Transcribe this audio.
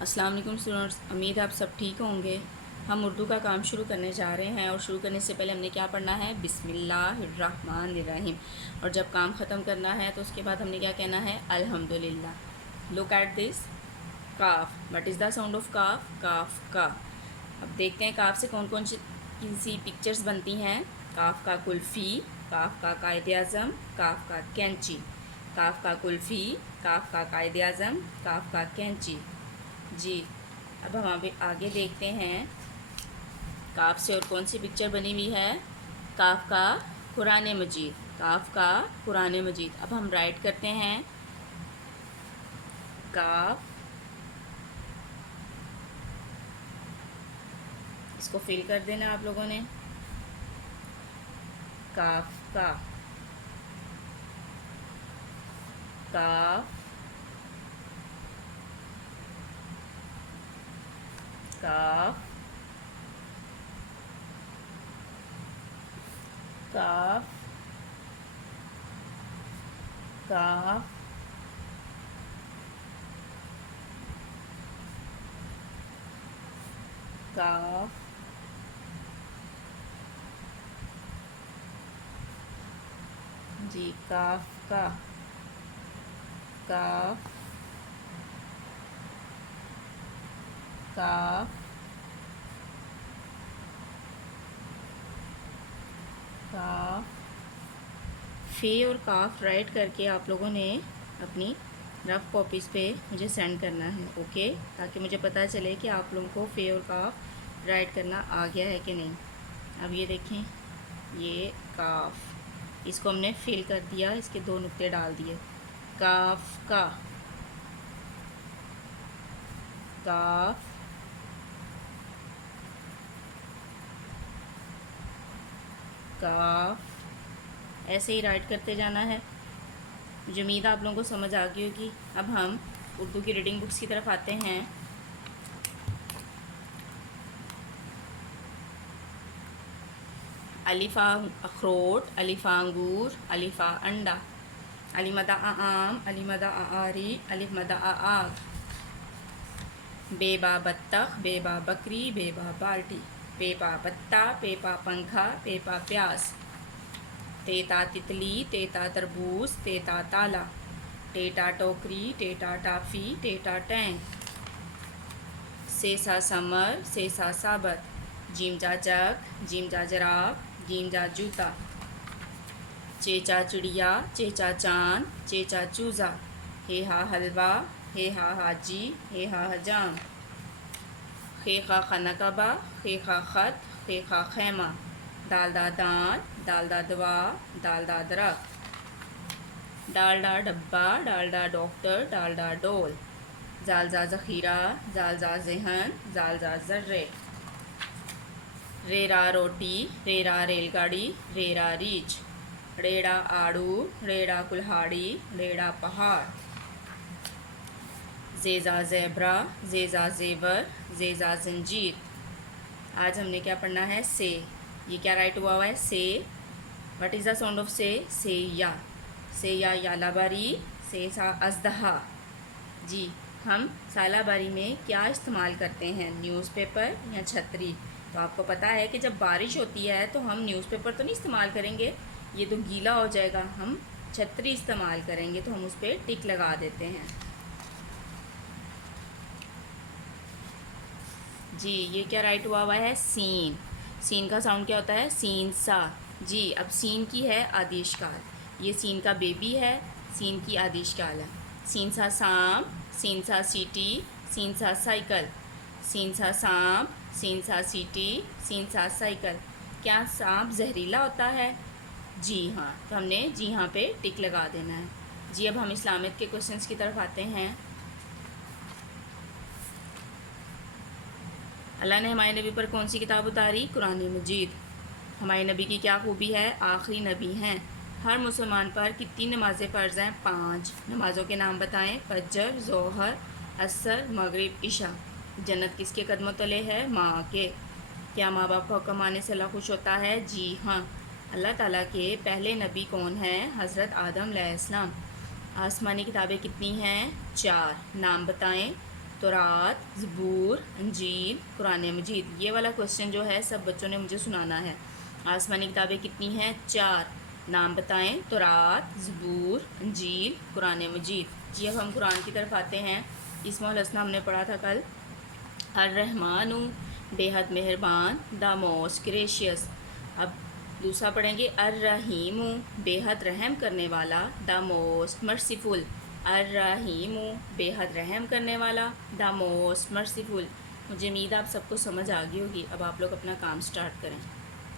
السلام علیکم اسٹوڈنٹس، امید ہے آپ سب ٹھیک ہوں گے۔ ہم اردو کا کام شروع کرنے جا رہے ہیں، اور شروع کرنے سے پہلے ہم نے کیا پڑھنا ہے؟ بسم اللہ الرحمن الرحیم۔ اور جب کام ختم کرنا ہے تو اس کے بعد ہم نے کیا کہنا ہے؟ الحمدللہ۔ لک ایٹ دس کاف۔ What is the sound of کاف؟ کاف کا۔ اب دیکھتے ہیں کاف سے کون کون سی پکچرز بنتی ہیں۔ کاف کا کلفی، کاف کا قائد اعظم، کاف کا کینچی۔ کاف کا کلفی، کاف کا قائد اعظم، کاف کا کینچی۔ جی اب ہم آگے دیکھتے ہیں کاف سے اور کون سی پکچر بنی ہوئی ہے۔ کاف کا قرآن مجید، کاف کا قرآن مجید۔ اب ہم رائٹ کرتے ہیں کاف، اس کو فل کر دینا آپ لوگوں نے۔ کاف کا، کاف، کاف، کاف، کاف، کاف، جی کاف کا، کاف، کاف، کاف۔ فے اور کاف رائٹ کر کے آپ لوگوں نے اپنی رف کاپیز پہ مجھے سینڈ کرنا ہے، اوکے، تاکہ مجھے پتہ چلے کہ آپ لوگوں کو فے اور کاف رائٹ کرنا آ گیا ہے کہ نہیں۔ اب یہ دیکھیں، یہ کاف، اس کو ہم نے فل کر دیا، اس کے 2 نقطے ڈال دیے۔ کاف کا، کاف، کاف، ایسے ہی رائٹ کرتے جانا ہے۔ مجھے امید آپ لوگوں کو سمجھ آ گئی ہوگی۔ اب ہم اردو کی ریڈنگ بکس کی طرف آتے ہیں۔ الف اخروٹ، الف انگور، الف انڈا، الف مد آم، الف مد آری، الف مد آگ، بے با بطخ، بے با بکری، بے با بالٹی، پے پا پتا، پے پا پنکھا، پے پا پیاس، تیتا تتلی، تیتا تربوز، تیتا تالا، ٹیٹا ٹوکری، ٹیٹا ٹافی، ٹیٹا ٹینک، سیسا سمر، سیسا سابت، جیم جا جگ، جیم جا جراب، جیم جا جوتا، چیچا چڑیا، چیچا چاند، چیچا چوزا، ہے ہا حلوہ، ہے ہا حاجی، ہے ہا حجام، خے خا خنقبہ، خے خا خط، خے خا خیمہ، دال دا دان، دال دا دوا، دال دا درخت، ڈالڈا ڈبہ، ڈالڈا ڈاکٹر، ڈالڈا ڈول، زالزا ذخیرہ، زالزا ذہن، زالزا ذرے، ریرا روٹی، ریرا ریل گاڑی، ریرا ریچھ، ریڑا آڑو، ریڑا کلہاڑی، ریڑا پہاڑ، زیزا زیبرا، زیزا زیور، زیزا زنجیر۔ آج ہم نے کیا پڑھنا ہے؟ سے۔ یہ کیا رائٹ ہوا ہے؟ سے۔ What is the sound of سے؟ سے یا، سے یا یالا باری، سے سا ازدہا۔ جی ہم سالہ باری میں کیا استعمال کرتے ہیں؟ نیوز پیپر یا چھتری؟ تو آپ کو پتہ ہے کہ جب بارش ہوتی ہے تو ہم نیوز پیپر تو نہیں استعمال کریں گے، یہ تو گیلا ہو جائے گا، ہم چھتری استعمال کریں گے، تو ہم اس پہ ٹک لگا دیتے ہیں۔ جی یہ کیا رائٹ ہوا ہے؟ سین۔ سین کا ساؤنڈ کیا ہوتا ہے؟ سین سا۔ جی اب سین کی ہے آدی اشکال، یہ سین کا بیبی ہے، سین کی آدی اشکال ہے۔ سین سا سانپ، سین سا سیٹی، سین سا سائیکل، سین سا سانپ، سین سا سیٹی، سین سا سائیکل۔ کیا سانپ زہریلا ہوتا ہے؟ جی ہاں، تو ہم نے جی ہاں پہ ٹک لگا دینا ہے۔ جی اب ہم اسلامک کے کوشچنس کی طرف آتے ہیں۔ اللہ نے ہمارے نبی پر کون سی کتاب اتاری؟ قرآن مجید۔ ہمارے نبی کی کیا خوبی ہے؟ آخری نبی ہیں۔ ہر مسلمان پر کتنی نمازیں فرض ہیں؟ 5۔ نمازوں کے نام بتائیں۔ فجر، ظہر، عصر، مغرب، عشاء۔ جنت کس کے قدموں تلے ہے؟ ماں کے۔ کیا ماں باپ کا حکم ماننے سے اللہ خوش ہوتا ہے؟ جی ہاں۔ اللہ تعالیٰ کے پہلے نبی کون ہیں؟ حضرت آدم علیہ السلام۔ آسمانی کتابیں کتنی ہیں؟ 4۔ نام بتائیں۔ تورات، زبور، انجیل، قرآن مجید۔ یہ والا کوسچن جو ہے سب بچوں نے مجھے سنانا ہے۔ آسمانی کتابیں کتنی ہیں؟ 4۔ نام بتائیں۔ تورات، زبور، انجیل، قرآن مجید۔ جی اب ہم قرآن کی طرف آتے ہیں۔ اسماء الحسنی ہم نے پڑھا تھا کل۔ الرحمن، بے حد مہربان، دا موسٹ گریشیس۔ اب دوسرا پڑھیں گے الرحیم، بے حد رحم کرنے والا، دا موسٹ مرسیفل۔ الرحیم، بے حد رحم کرنے والا، دا موسٹ مرسیفل۔ مجھے امید آپ سب کو سمجھ آ گئی ہوگی۔ اب آپ لوگ اپنا کام سٹارٹ کریں۔